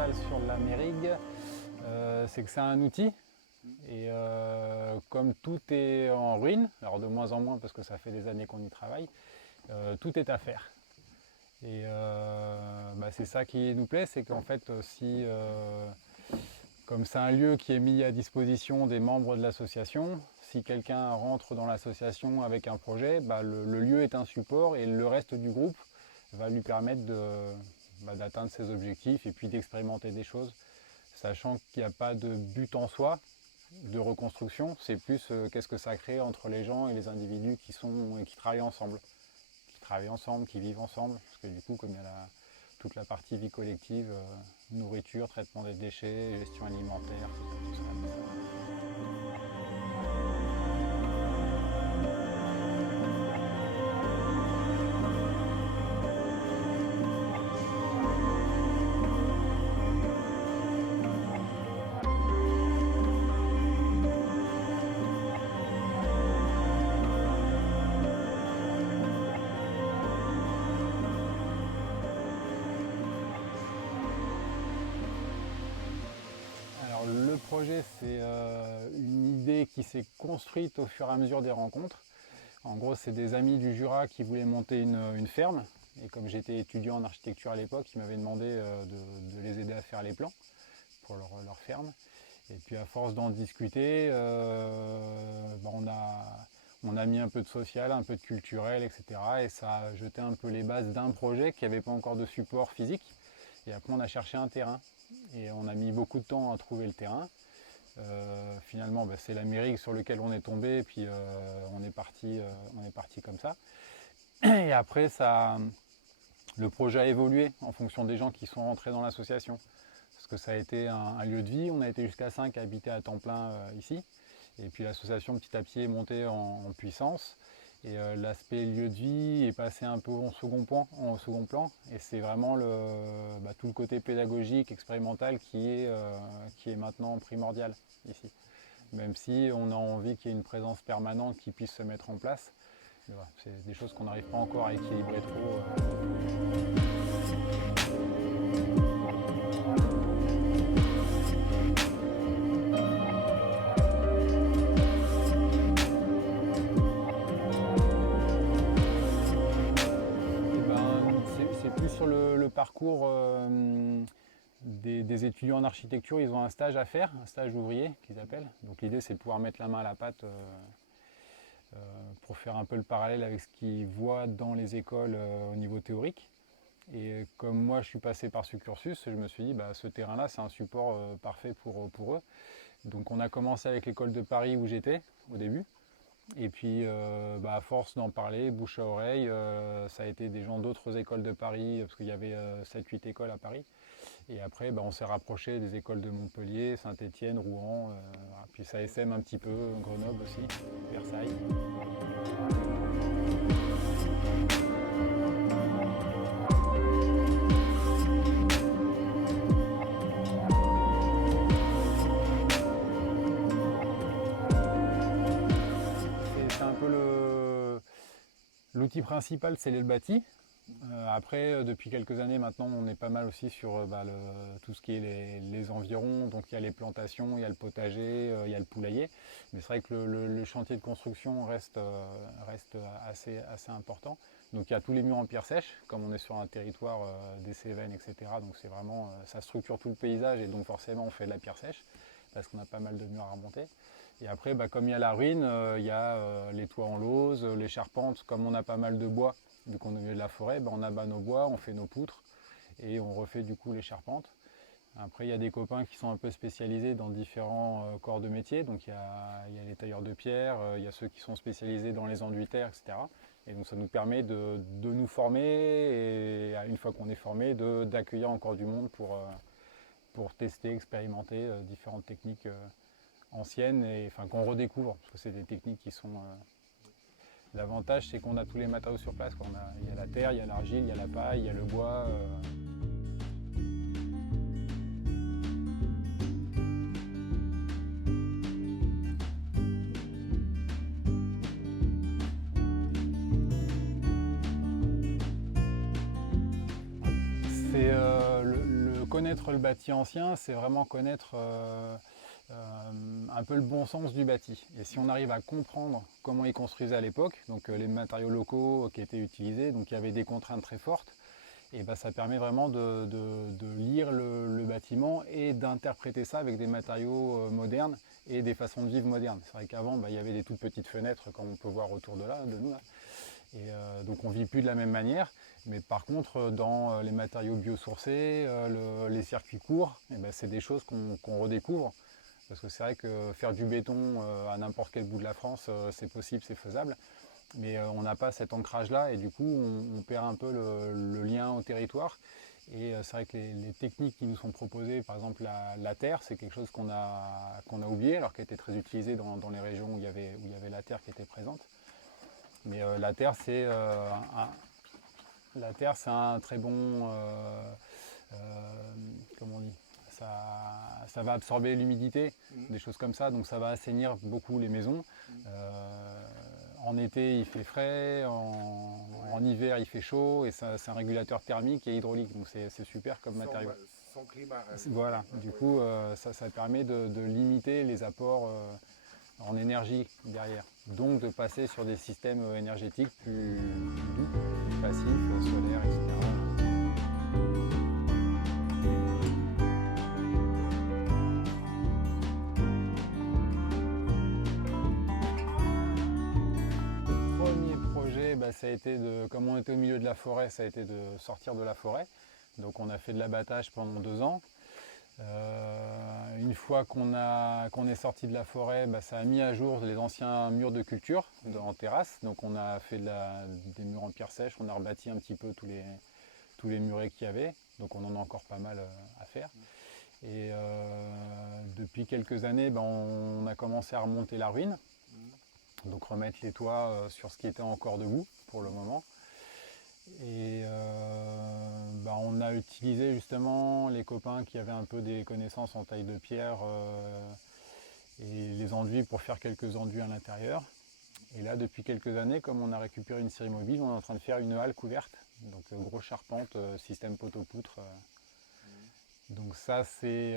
principal sur la Mérigue, c'est que c'est un outil. Et comme tout est en ruine, alors de moins en moins parce que ça fait des années qu'on y travaille, tout est à faire. Et c'est ça qui nous plaît, c'est qu'en fait, si comme c'est un lieu qui est mis à disposition des membres de l'association, si quelqu'un rentre dans l'association avec un projet, le lieu est un support et le reste du groupe va lui permettre d'atteindre ses objectifs et puis d'expérimenter des choses, sachant qu'il n'y a pas de but en soi de reconstruction, c'est plus qu'est-ce que ça crée entre les gens et les individus qui travaillent ensemble, qui vivent ensemble, parce que du coup, comme il y a toute la partie vie collective, nourriture, traitement des déchets, gestion alimentaire, tout ça. Alors le projet, c'est une idée qui s'est construite au fur et à mesure des rencontres. En gros, c'est des amis du Jura qui voulaient monter une ferme. Et comme j'étais étudiant en architecture à l'époque, ils m'avaient demandé de les aider à faire les plans pour leur ferme. Et puis à force d'en discuter, on a mis un peu de social, un peu de culturel, etc. Et ça a jeté un peu les bases d'un projet qui n'avait pas encore de support physique. Et après, on a cherché un terrain. Et on a mis beaucoup de temps à trouver le terrain. Finalement, c'est la Mérigue sur lequel on est tombé, et puis on est parti comme ça. Et après, le projet a évolué en fonction des gens qui sont rentrés dans l'association. Parce que ça a été un lieu de vie, on a été jusqu'à 5 à habiter à temps plein ici. Et puis l'association petit à petit est montée en puissance. Et l'aspect lieu de vie est passé un peu en second plan. Et c'est vraiment tout le côté pédagogique, expérimental qui est maintenant primordial ici. Même si on a envie qu'il y ait une présence permanente qui puisse se mettre en place. Mais voilà, c'est des choses qu'on n'arrive pas encore à équilibrer trop. C'est plus sur le parcours des étudiants en architecture. Ils ont un stage à faire, un stage ouvrier qu'ils appellent. Donc l'idée, c'est de pouvoir mettre la main à la pâte pour faire un peu le parallèle avec ce qu'ils voient dans les écoles au niveau théorique. Et comme moi, je suis passé par ce cursus, je me suis dit, ce terrain-là, c'est un support parfait pour eux. Donc on a commencé avec l'école de Paris où j'étais au début. Et puis à force d'en parler, bouche à oreille, ça a été des gens d'autres écoles de Paris, parce qu'il y avait 7-8 écoles à Paris. Et après on s'est rapproché des écoles de Montpellier, Saint-Étienne, Rouen, puis ça SM un petit peu, Grenoble aussi, Versailles. L'outil principal, c'est le bâti. Après, depuis quelques années maintenant, on est pas mal aussi sur tout ce qui est les environs. Donc il y a les plantations, il y a le potager, il y a le poulailler. Mais c'est vrai que le chantier de construction reste assez important. Donc il y a tous les murs en pierre sèche, comme on est sur un territoire des Cévennes, etc. Donc c'est vraiment, ça structure tout le paysage et donc forcément on fait de la pierre sèche parce qu'on a pas mal de murs à remonter. Et après, comme il y a la ruine, il y a les toits en lauze, les charpentes. Comme on a pas mal de bois, vu qu'on est au milieu de la forêt, on abat nos bois, on fait nos poutres et on refait du coup les charpentes. Après, il y a des copains qui sont un peu spécialisés dans différents corps de métier. Donc il y a les tailleurs de pierre, il y a ceux qui sont spécialisés dans les enduitaires, etc. Et donc ça nous permet de nous former et une fois qu'on est formé, d'accueillir encore du monde pour tester, expérimenter différentes techniques anciennes et qu'on redécouvre, parce que c'est des techniques qui sont... L'avantage, c'est qu'on a tous les matériaux sur place. Il y a la terre, il y a l'argile, il y a la paille, il y a le bois. connaître le bâti ancien, c'est vraiment connaître un peu le bon sens du bâti. Et si on arrive à comprendre comment ils construisaient à l'époque, donc les matériaux locaux qui étaient utilisés, donc il y avait des contraintes très fortes, et ben, ça permet vraiment de lire le bâtiment et d'interpréter ça avec des matériaux modernes et des façons de vivre modernes. C'est vrai qu'avant, il y avait des toutes petites fenêtres comme on peut voir autour de nous. Là. Et donc on ne vit plus de la même manière. Mais par contre, dans les matériaux biosourcés, les circuits courts, et ben, c'est des choses qu'on redécouvre. Parce que c'est vrai que faire du béton à n'importe quel bout de la France, c'est possible, c'est faisable. Mais on n'a pas cet ancrage-là et du coup, on perd un peu le lien au territoire. Et c'est vrai que les techniques qui nous sont proposées, par exemple la terre, c'est quelque chose qu'on a oublié, alors qu'elle était très utilisée dans les régions où il y avait la terre qui était présente. Mais la terre, c'est un très bon, comment on dit, ça va absorber l'humidité, des choses comme ça, donc ça va assainir beaucoup les maisons. En été, il fait frais, en hiver, il fait chaud, et c'est un régulateur thermique et hydraulique, donc c'est super comme matériau. Son climat. Voilà, du coup, ça permet de limiter les apports en énergie derrière. Donc de passer sur des systèmes énergétiques plus doux, plus passifs, solaires, etc. Ça a été comme on était au milieu de la forêt, ça a été de sortir de la forêt. Donc on a fait de l'abattage pendant 2 ans. Une fois qu'on est sorti de la forêt, ça a mis à jour les anciens murs de culture en terrasse. Donc on a fait des murs en pierre sèche, on a rebâti un petit peu tous les murets qu'il y avait. Donc on en a encore pas mal à faire. Et depuis quelques années, on a commencé à remonter la ruine. Donc remettre les toits sur ce qui était encore debout pour le moment. Et on a utilisé justement les copains qui avaient un peu des connaissances en taille de pierre et les enduits pour faire quelques enduits à l'intérieur. Et là, depuis quelques années, comme on a récupéré une série mobile, on est en train de faire une halle couverte. Donc grosse charpente, système poteau-poutre. Donc ça, c'est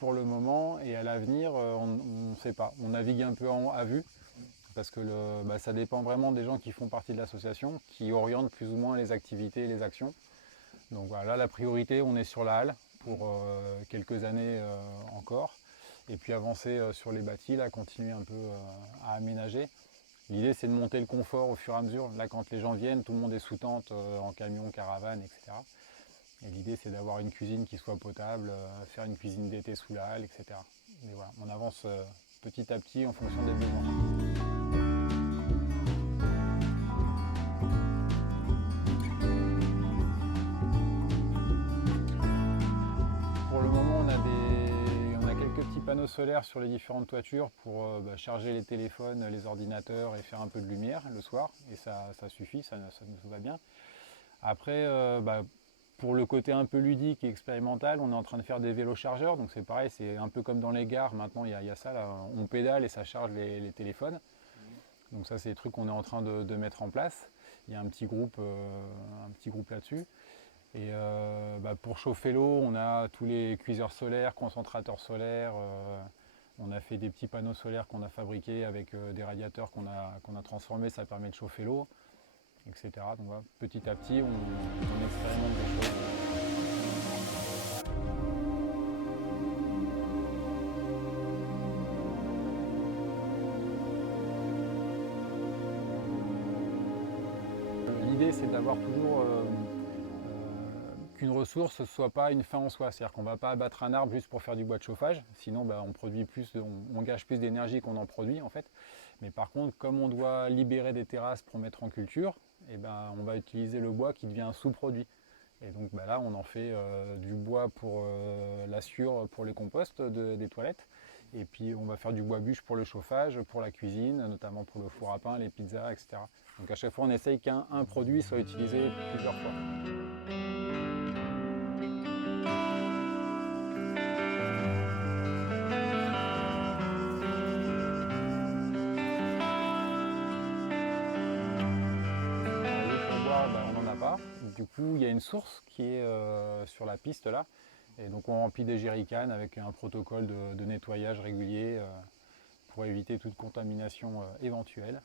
pour le moment. Et à l'avenir, on ne sait pas. On navigue un peu à vue. Parce que ça dépend vraiment des gens qui font partie de l'association, qui orientent plus ou moins les activités et les actions. Donc voilà, la priorité, on est sur la halle pour quelques années encore. Et puis avancer sur les bâtis, là, continuer un peu à aménager. L'idée, c'est de monter le confort au fur et à mesure. Là, quand les gens viennent, tout le monde est sous tente, en camion, caravane, etc. Et l'idée, c'est d'avoir une cuisine qui soit potable, faire une cuisine d'été sous la halle, etc. Mais voilà, on avance petit à petit en fonction des besoins. Panneaux solaires sur les différentes toitures pour charger les téléphones, les ordinateurs et faire un peu de lumière le soir. Et ça suffit, ça nous va bien. Après, pour le côté un peu ludique et expérimental, on est en train de faire des vélos chargeurs. Donc c'est pareil, c'est un peu comme dans les gares. Maintenant, il y a ça, là, on pédale et ça charge les téléphones. Donc ça, c'est des trucs qu'on est en train de mettre en place. Il y a un petit groupe là-dessus. Et pour chauffer l'eau, on a tous les cuiseurs solaires, concentrateurs solaires. On a fait des petits panneaux solaires qu'on a fabriqués avec des radiateurs qu'on a transformés. Ça permet de chauffer l'eau, etc. Donc voilà, petit à petit, on expérimente des choses. L'idée, c'est d'avoir toujours qu'une ressource ne soit pas une fin en soi. C'est-à-dire qu'on ne va pas abattre un arbre juste pour faire du bois de chauffage, sinon on produit plus, on gâche plus d'énergie qu'on en produit en fait. Mais par contre, comme on doit libérer des terrasses pour mettre en culture, on va utiliser le bois qui devient un sous-produit. Et donc là, on en fait du bois pour la sciure, pour les composts des toilettes. Et puis on va faire du bois bûche pour le chauffage, pour la cuisine, notamment pour le four à pain, les pizzas, etc. Donc à chaque fois, on essaye qu'un produit soit utilisé plusieurs fois. Du coup, il y a une source qui est sur la piste là, Et donc on remplit des jerrycans avec un protocole de nettoyage régulier pour éviter toute contamination éventuelle.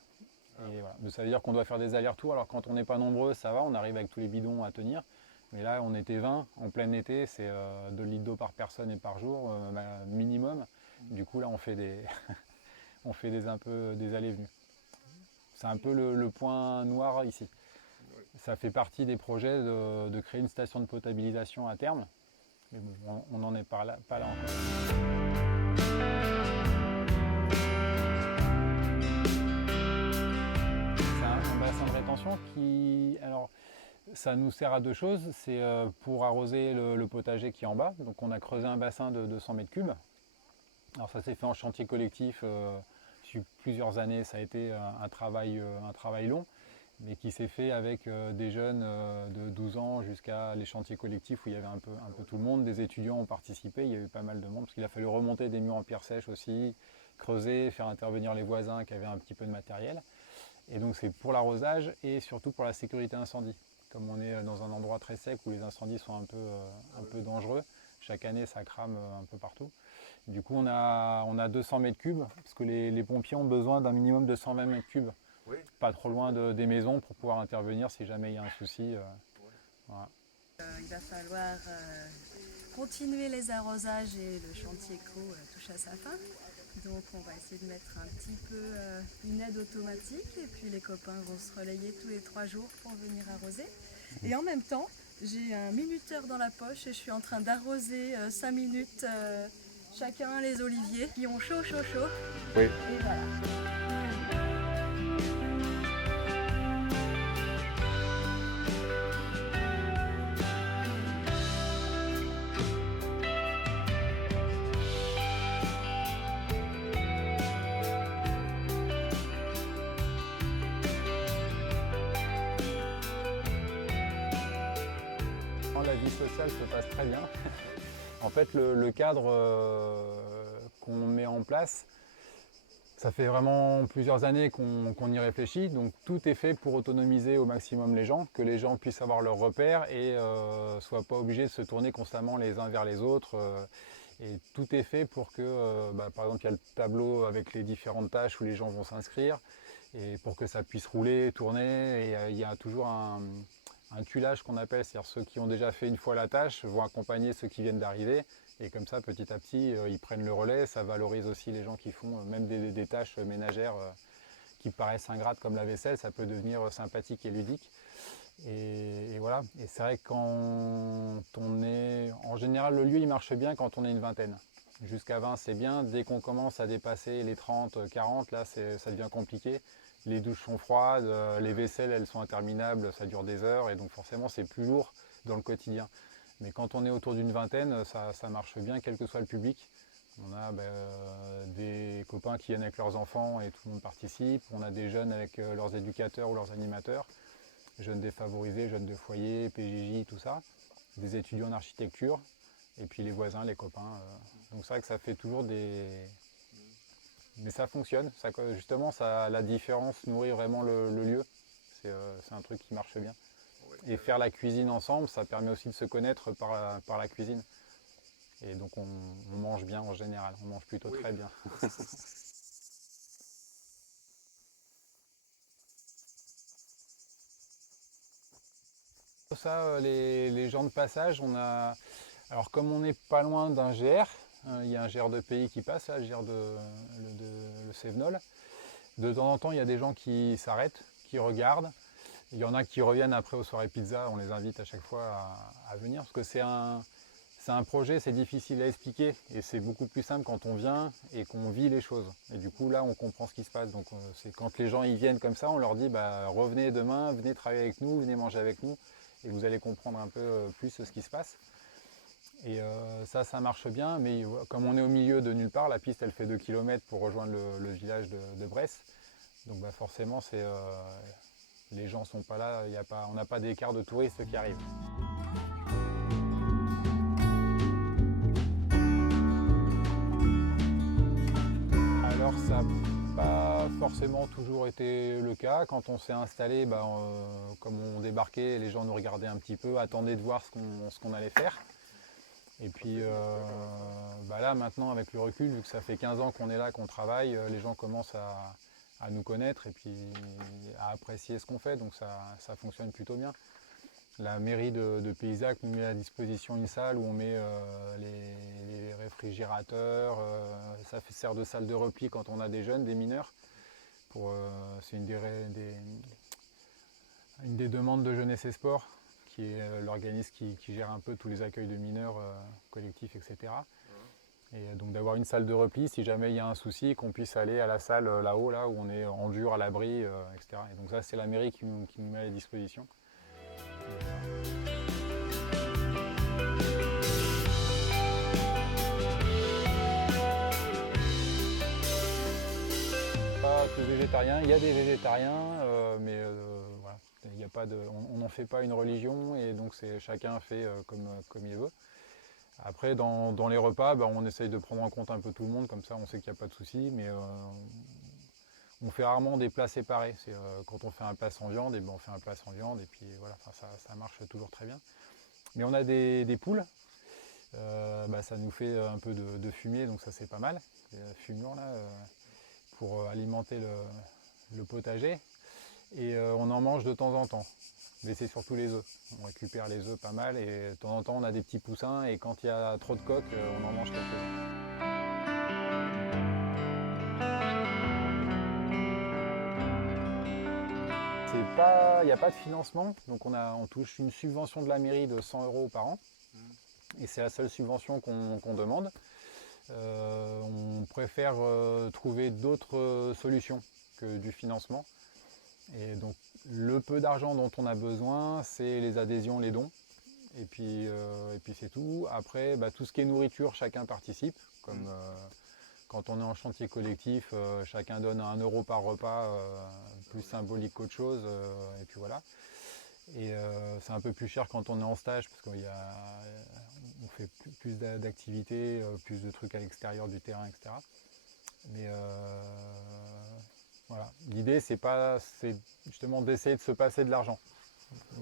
Et voilà. Ça veut dire qu'on doit faire des allers-retours. Alors quand on n'est pas nombreux, ça va, on arrive avec tous les bidons à tenir. Mais là, on était 20 en plein été, c'est 2 litres d'eau par personne et par jour, minimum. Du coup, là, on fait on fait un peu des allées-venues. C'est un peu le point noir ici. Ça fait partie des projets de créer une station de potabilisation à terme. Mais bon, on n'en est pas là encore. C'est un bassin de rétention qui... Alors, ça nous sert à deux choses. C'est pour arroser le potager qui est en bas. Donc on a creusé un bassin de 200 mètres cubes. Alors ça s'est fait en chantier collectif sur plusieurs années. Ça a été un travail long, mais qui s'est fait avec des jeunes de 12 ans jusqu'à les chantiers collectifs où il y avait un peu tout le monde. Des étudiants ont participé, il y a eu pas mal de monde, parce qu'il a fallu remonter des murs en pierre sèche aussi, creuser, faire intervenir les voisins qui avaient un petit peu de matériel. Et donc c'est pour l'arrosage et surtout pour la sécurité incendie. Comme on est dans un endroit très sec où les incendies sont un peu dangereux, chaque année ça crame un peu partout. Du coup on a 200 mètres cubes, parce que les pompiers ont besoin d'un minimum de 120 mètres cubes. Oui. Pas trop loin des maisons pour pouvoir intervenir si jamais il y a un souci. Voilà. Il va falloir continuer les arrosages et le chantier co touche à sa fin. Donc on va essayer de mettre un petit peu une aide automatique et puis les copains vont se relayer tous les 3 jours pour venir arroser. Et en même temps, j'ai un minuteur dans la poche et je suis en train d'arroser 5 minutes chacun les oliviers qui ont chaud. Oui. Et voilà. La vie sociale se passe très bien. En fait, le cadre qu'on met en place, ça fait vraiment plusieurs années qu'on y réfléchit. Donc tout est fait pour autonomiser au maximum les gens, que les gens puissent avoir leurs repères et ne soient pas obligés de se tourner constamment les uns vers les autres. Et tout est fait pour que, par exemple, il y a le tableau avec les différentes tâches où les gens vont s'inscrire, et pour que ça puisse rouler, tourner. Et il y a toujours un tuilage qu'on appelle, c'est-à-dire ceux qui ont déjà fait une fois la tâche vont accompagner ceux qui viennent d'arriver, et comme ça petit à petit ils prennent le relais. Ça valorise aussi les gens qui font même des tâches ménagères qui paraissent ingrates comme la vaisselle, ça peut devenir sympathique et ludique. Et voilà, et c'est vrai que quand on est... En général le lieu il marche bien quand on est une vingtaine. Jusqu'à 20 c'est bien, dès qu'on commence à dépasser les 30, 40, là ça devient compliqué. Les douches sont froides, les vaisselles elles sont interminables, ça dure des heures, et donc forcément c'est plus lourd dans le quotidien. Mais quand on est autour d'une vingtaine, ça marche bien quel que soit le public. On a des copains qui viennent avec leurs enfants et tout le monde participe. On a des jeunes avec leurs éducateurs ou leurs animateurs, jeunes défavorisés, jeunes de foyer, PJJ, tout ça. Des étudiants en architecture, et puis les voisins, les copains. Donc c'est vrai que ça fait toujours des... Mais ça fonctionne, justement la différence nourrit vraiment le lieu. C'est un truc qui marche bien. Et faire la cuisine ensemble, ça permet aussi de se connaître par la cuisine. Et donc on mange bien en général, on mange plutôt très bien. Ça, les gens de passage, alors comme on n'est pas loin d'un GR, il y a un GR de pays qui passe, là, le GR le Cévenol. De temps en temps, il y a des gens qui s'arrêtent, qui regardent. Il y en a qui reviennent après aux soirées pizza, on les invite à chaque fois à venir, parce que c'est un projet, c'est difficile à expliquer, et c'est beaucoup plus simple quand on vient et qu'on vit les choses. Et du coup là on comprend ce qui se passe. Donc c'est quand les gens y viennent comme ça, on leur dit revenez demain, venez travailler avec nous, venez manger avec nous, et vous allez comprendre un peu plus ce qui se passe. Et ça marche bien, mais comme on est au milieu de nulle part, la piste elle fait 2 km pour rejoindre le village de Bresse. Donc forcément les gens ne sont pas là, on n'a pas d'écart de touristes qui arrivent. Alors ça n'a pas forcément toujours été le cas. Quand on s'est installé, comme on débarquait, les gens nous regardaient un petit peu, attendaient de voir ce qu'on allait faire. Et puis là maintenant avec le recul, vu que ça fait 15 ans qu'on est là, qu'on travaille, les gens commencent à nous connaître et puis à apprécier ce qu'on fait, donc ça fonctionne plutôt bien. La mairie de Paysac nous met à disposition une salle où on met les réfrigérateurs, ça sert de salle de repli quand on a des jeunes, des mineurs. C'est une des demandes de Jeunesse et Sport, qui est l'organisme qui gère un peu tous les accueils de mineurs collectifs, etc. Et donc d'avoir une salle de repli, si jamais il y a un souci, qu'on puisse aller à la salle là-haut, là où on est en dur, à l'abri, etc. Et donc ça, c'est la mairie qui nous met à la disposition. Pas que végétarien, il y a des végétariens, mais voilà, il y a pas on n'en fait pas une religion et donc chacun fait comme il veut. Après, dans les repas, on essaye de prendre en compte un peu tout le monde, comme ça on sait qu'il n'y a pas de souci, mais on fait rarement des plats séparés. Quand on fait un plat sans viande, on fait un plat sans viande, et puis voilà, ça marche toujours très bien. Mais on a des poules, ça nous fait un peu de fumier, donc ça c'est pas mal, fumure là, pour alimenter le potager. Et on en mange de temps en temps. Mais c'est surtout les œufs. On récupère les œufs pas mal et de temps en temps on a des petits poussins et quand il y a trop de coques, on en mange quelques-uns. Il n'y a pas de financement, donc on touche une subvention de la mairie de 100 € par an. Et c'est la seule subvention qu'on demande. On préfère trouver d'autres solutions que du financement. Et donc le peu d'argent dont on a besoin, c'est les adhésions, les dons. Et puis c'est tout. Après, tout ce qui est nourriture, chacun participe. Comme quand on est en chantier collectif, chacun donne 1 € par repas, plus symbolique qu'autre chose. Et puis voilà. Et c'est un peu plus cher quand on est en stage parce qu'on fait plus d'activités, plus de trucs à l'extérieur du terrain, etc. Mais voilà, l'idée c'est justement d'essayer de se passer de l'argent.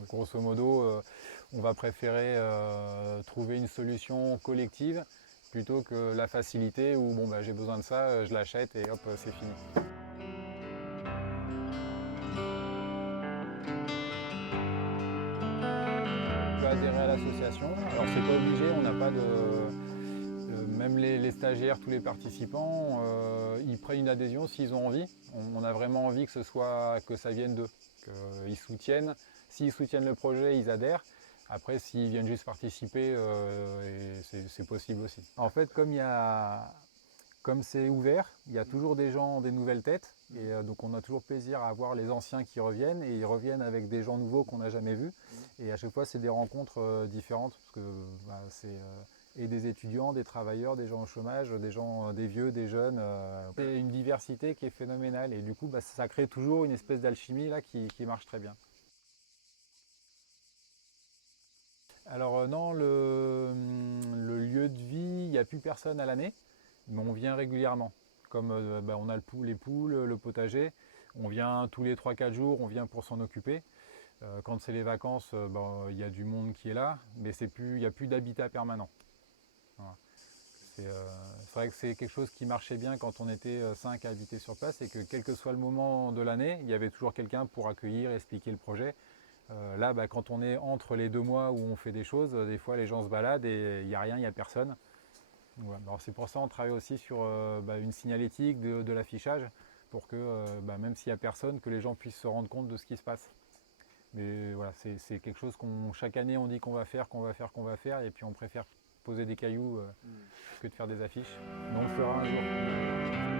Grosso modo, on va préférer trouver une solution collective plutôt que la facilité où j'ai besoin de ça, je l'achète et hop, c'est fini. On peut adhérer à l'association, alors c'est pas obligé, on n'a pas même les stagiaires, tous les participants, ils prennent une adhésion s'ils ont envie. On a vraiment envie que ça vienne d'eux, qu'ils soutiennent. S'ils soutiennent le projet, ils adhèrent. Après, s'ils viennent juste participer, c'est possible aussi. En fait, comme c'est ouvert, il y a toujours des gens, des nouvelles têtes. Et donc on a toujours plaisir à voir les anciens qui reviennent. Et ils reviennent avec des gens nouveaux qu'on n'a jamais vus. Et à chaque fois, c'est des rencontres différentes. Parce que c'est et des étudiants, des travailleurs, des gens au chômage, des vieux, des jeunes. C'est une diversité qui est phénoménale. Et du coup, ça crée toujours une espèce d'alchimie là qui marche très bien. Alors non, le lieu de vie, il n'y a plus personne à l'année, mais on vient régulièrement. Comme on a les poules, le potager, on vient tous les 3-4 jours, on vient pour s'en occuper. Quand c'est les vacances, il y a du monde qui est là, mais il n'y a plus d'habitat permanent. Voilà. C'est vrai que c'est quelque chose qui marchait bien quand on était 5 à habiter sur place, et que quel que soit le moment de l'année, il y avait toujours quelqu'un pour accueillir, expliquer le projet. Là, quand on est entre les 2 mois où on fait des choses, des fois les gens se baladent et il n'y a rien, il n'y a personne. Voilà. Alors c'est pour ça qu'on travaille aussi sur une signalétique, de l'affichage, pour que même s'il n'y a personne, que les gens puissent se rendre compte de ce qui se passe. Mais voilà, c'est quelque chose chaque année on dit qu'on va faire, et puis on préfère poser des cailloux que de faire des affiches. Mais on le fera un jour.